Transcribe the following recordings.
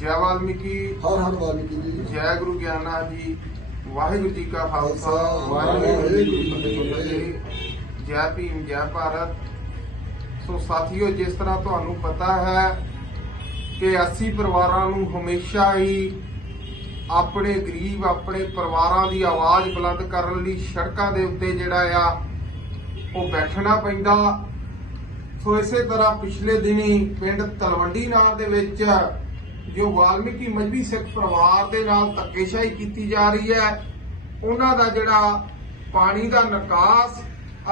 ਜੈ ਵਾਲਮੀਕੀ। ਹਰ ਹਰ ਵਾਲਮੀਕੀ ਜੀ। ਜੈ ਗੁਰੂ ਗਿਆਨਨਾਥ ਜੀ। ਵਾਹਿਗੁਰੂ ਜੀ ਕਾ ਖਾਲਸਾ। ਵਾਹਿਗੁਰੂ ਜੀ ਕੀ ਫਤਿਹ ਜੈ। ਭੀਮ ਜੈ ਭਾਰਤ। ਸੋ ਸਾਥੀਓ ਜਿਸ ਤਰ੍ਹਾਂ ਤੁਹਾਨੂੰ ਪਤਾ ਹੈ ਕਿ 80 ਪਰਿਵਾਰਾਂ ਨੂੰ ਹਮੇਸ਼ਾ ਹੀ ਆਪਣੇ ਗਰੀਬ ਆਪਣੇ ਪਰਿਵਾਰਾਂ ਦੀ ਆਵਾਜ਼ ਬੁਲੰਦ ਕਰਨ ਲਈ ਸੜਕਾਂ ਦੇ ਉੱਤੇ ਜਿਹੜਾ ਆ ਉਹ ਬੈਠਣਾ ਪੈਂਦਾ। ਸੋ ਇਸੇ ਤਰ੍ਹਾਂ ਪਿਛਲੇ ਦਿਨੀ ਪਿੰਡ ਤਲਵੰਡੀ ਨਾਮ ਦੇ ਵਿੱਚ ਜੋ ਵਾਲਮੀਕੀ ਮਜਬੀ ਸਿੱਖ ਪਰਿਵਾਰ ਦੇ ਨਾਲ ਧੱਕੇਸ਼ਾਹੀ ਕੀਤੀ ਜਾ ਰਹੀ ਹੈ, ਉਹਨਾਂ ਦਾ ਜਿਹੜਾ ਪਾਣੀ ਦਾ ਨਿਕਾਸ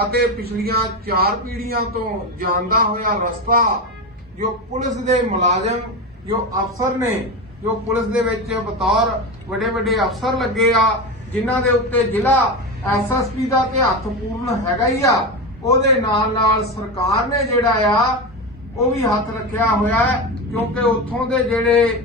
ਅਤੇ ਪਿਛਲੀਆਂ 4 ਪੀੜ੍ਹੀਆਂ ਤੋਂ ਜਾਂਦਾ ਹੋਇਆ ਰਸਤਾ, ਜੋ ਪੁਲਿਸ ਦੇ ਮੁਲਾਜ਼ਮ, ਜੋ ਅਫਸਰ ਨੇ, ਜੋ ਪੁਲਿਸ ਦੇ ਵਿੱਚ ਬਤੌਰ ਵੱਡੇ ਵੱਡੇ ਅਫਸਰ ਲੱਗੇ ਆ, ਜਿਨ੍ਹਾਂ ਦੇ ਉੱਤੇ ਜ਼ਿਲ੍ਹਾ ਐਸਐਸਪੀ ਦਾ ਤੇ ਹੱਥ ਪੂਰਨ ਹੈਗਾ ਹੀ ਆ, ਉਹਦੇ ਨਾਲ ਨਾਲ ਸਰਕਾਰ ਨੇ ਜਿਹੜਾ ਆ ਉਹ ਵੀ ਹੱਥ ਰੱਖਿਆ ਹੋਇਆ ਹੈ, ਕਿਉਂਕਿ ਉੱਥੋਂ ਦੇ ਜਿਹੜੇ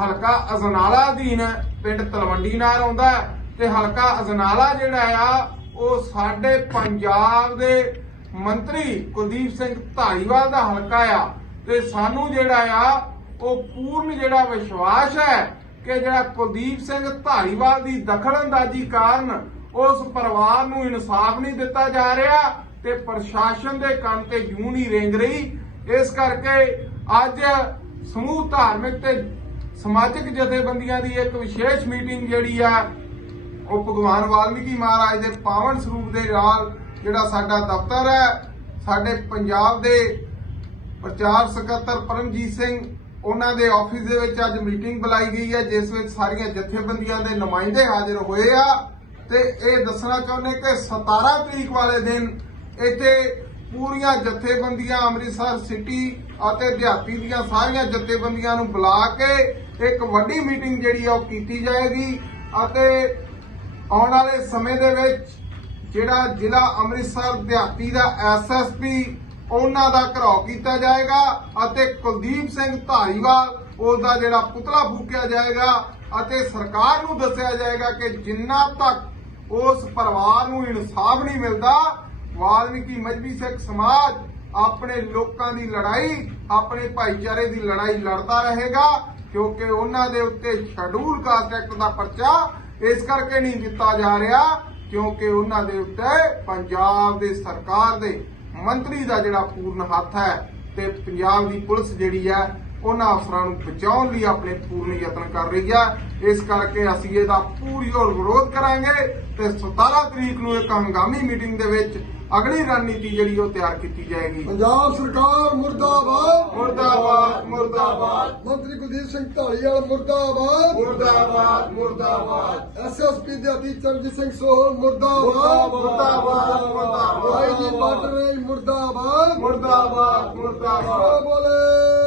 ਹਲਕਾ ਅਜਨਾਲਾ ਅਧੀਨ ਪਿੰਡ ਤਲਵੰਡੀ ਨਾਲ ਆਉਂਦਾ ਤੇ ਹਲਕਾ ਅਜਨਾਲਾ ਜਿਹੜਾ ਆ, ਉਹ ਸਾਡੇ ਪੰਜਾਬ ਦੇ ਮੰਤਰੀ ਕੁਲਦੀਪ ਸਿੰਘ ਧਾਰੀਵਾਲ ਦਾ ਹਲਕਾ ਆ। ਤੇ ਸਾਨੂੰ ਜਿਹੜਾ ਆ, ਉਹ ਪੂਰਨ ਜਿਹੜਾ ਵਿਸ਼ਵਾਸ ਹੈ ਕਿ ਜਿਹੜਾ ਕੁਲਦੀਪ ਸਿੰਘ ਧਾਰੀਵਾਲ ਦੀ ਦਖਲਅੰਦਾਜ਼ੀ ਕਾਰਨ ਉਸ ਪਰਿਵਾਰ ਨੂੰ ਇਨਸਾਫ ਨਹੀਂ ਦਿੱਤਾ ਜਾ ਰਿਹਾ ਤੇ ਪ੍ਰਸ਼ਾਸਨ ਦੇ ਕੰਨ ਤੇ ਜੂੰ ਨਹੀਂ ਰੇਂਗ ਰਹੀ। ਇਸ ਕਰਕੇ ਅੱਜ ਸਮੂਹ ਧਾਰਮਿਕ ਤੇ ਸਮਾਜਿਕ ਜਥੇਬੰਦੀਆਂ ਦੀ ਇੱਕ ਵਿਸ਼ੇਸ਼ ਮੀਟਿੰਗ ਜਿਹੜੀ ਆ, ਉਹ ਭਗਵਾਨ ਵਾਲਮੀਕੀ ਮਹਾਰਾਜ ਦੇ ਪਾਵਨ ਸਰੂਪ ਦੇ ਨਾਲ ਜਿਹੜਾ ਸਾਡਾ ਦਫ਼ਤਰ ਹੈ, ਸਾਡੇ ਪੰਜਾਬ ਦੇ ਪ੍ਰਚਾਰ ਸਕੱਤਰ ਪਰਮਜੀਤ ਸਿੰਘ, ਉਹਨਾਂ ਦੇ ਆਫਿਸ ਦੇ ਵਿੱਚ ਅੱਜ ਮੀਟਿੰਗ ਬੁਲਾਈ ਗਈ ਹੈ, ਜਿਸ ਵਿੱਚ ਸਾਰੀਆਂ ਜਥੇਬੰਦੀਆਂ ਦੇ ਨੁਮਾਇੰਦੇ ਹਾਜ਼ਰ ਹੋਏ ਆ। ਤੇ ਇਹ ਦੱਸਣਾ ਚਾਹੁੰਦੇ ਕਿ 17 ਤਰੀਕ ਵਾਲੇ ਦਿਨ ਇੱਥੇ ਪੂਰੀਆਂ ਜਥੇਬੰਦੀਆਂ ਅੰਮ੍ਰਿਤਸਰ ਸਿਟੀ ਅਤੇ ਦਿਹਾਤੀ ਦੀਆਂ ਸਾਰੀਆਂ ਜਥੇਬੰਦੀਆਂ ਨੂੰ ਬੁਲਾ ਕੇ ਇੱਕ ਵੱਡੀ ਮੀਟਿੰਗ ਜਿਹੜੀ ਆ ਉਹ ਕੀਤੀ ਜਾਏਗੀ ਅਤੇ ਆਉਣ ਵਾਲੇ ਸਮੇਂ ਦੇ ਵਿੱਚ ਜਿਹੜਾ ਜ਼ਿਲ੍ਹਾ ਅੰਮ੍ਰਿਤਸਰ ਦਿਹਾਤੀ ਦਾ ਐਸਐਸਪੀ ਉਹਨਾਂ ਦਾ ਘਰਾਓ ਕੀਤਾ ਜਾਏਗਾ ਅਤੇ ਕੁਲਦੀਪ ਸਿੰਘ ਧਾਰੀਵਾਲ ਉਹਦਾ ਜਿਹੜਾ ਪੁਤਲਾ ਫੂਕਿਆ ਜਾਏਗਾ ਅਤੇ ਸਰਕਾਰ ਨੂੰ ਦੱਸਿਆ ਜਾਏਗਾ ਕਿ ਜਿੰਨਾ ਤੱਕ ਉਸ ਪਰਿਵਾਰ ਨੂੰ ਇਨਸਾਫ ਨਹੀਂ ਮਿਲਦਾ ਵਾਲਮੀਕੀ ਮਜਬੀ ਸਿੱਖ ਸਮਾਜ ਆਪਣੇ ਲੋਕਾਂ ਦੀ ਲੜਾਈ, ਆਪਣੇ ਭਾਈਚਾਰੇ ਦੀ ਲੜਾਈ ਲੜਦਾ ਰਹੇਗਾ ਕਿਉਂਕਿ ਉਹਨਾਂ ਦੇ ਉੱਤੇ ਸ਼ਡਿਊਲ ਕਾਸਟ ਐਕਟ ਦਾ ਪਰਚਾ ਇਸ ਕਰਕੇ ਨਹੀਂ ਦਿੱਤਾ ਜਾ ਰਿਹਾ ਕਿਉਂਕਿ ਉਹਨਾਂ ਦੇ ਉੱਤੇ ਪੰਜਾਬ ਦੇ ਸਰਕਾਰ ਦੇ ਮੰਤਰੀ ਦਾ ਜਿਹੜਾ ਪੂਰਨ ਹੱਥ ਹੈ ਤੇ ਪੰਜਾਬ ਦੀ ਪੁਲਿਸ ਜਿਹੜੀ ਹੈ ਉਹਨਾਂ ਅਫਸਰਾਂ ਨੂੰ ਬਚਾਉਣ ਲਈ ਆਪਣੇ ਪੂਰਨ ਯਤਨ ਕਰ ਰਹੀ ਹੈ। ਇਸ ਕਰਕੇ ਅਸੀਂ ਇਹਦਾ ਪੂਰੀ ਹੋਰ ਵਿਰੋਧ ਕਰਾਂਗੇ ਤੇ 17 ਤਰੀਕ ਨੂੰ ਇੱਕ ਹੰਗਾਮੀ ਮੀਟਿੰਗ ਦੇ ਵਿੱਚ ਅਗਲੀ ਰਣਨੀਤੀ ਜਿਹੜੀ ਉਹ ਤਿਆਰ ਕੀਤੀ ਜਾਏਗੀ। ਪੰਜਾਬ ਸਰਕਾਰ ਮੁਰਦਾਬਾਦ। ਮੁਰਦਾਬਾਦ ਮੁਰਦਾਬਾਦ। ਮੰਤਰੀ ਕੁਲਦੀਪ ਸਿੰਘ ਢਾਲੀਵਾਲ ਮੁਰਦਾਬਾਦ। ਮੁਰਦਾਬਾਦ ਮੁਰਦਾਬਾਦ। ਐਸਐਸਪੀ ਦੇ ਅਧੀਨ ਚਰਨਜੀਤ ਸਿੰਘ ਸੋਹਲ ਮੁਰਦਾਬਾਦ। ਮੁਰਦਾਬਾਦ ਮੁਰਦਾਬਾਦ ਆਈਜੀ ਬਾਰਡਰ ਰੇਂਜ ਮੁਰਦਾਬਾਦ। ਮੁਰਦਾਬਾਦ ਮੁਰਦਾਬਾਦ। ਬੋਲੇ?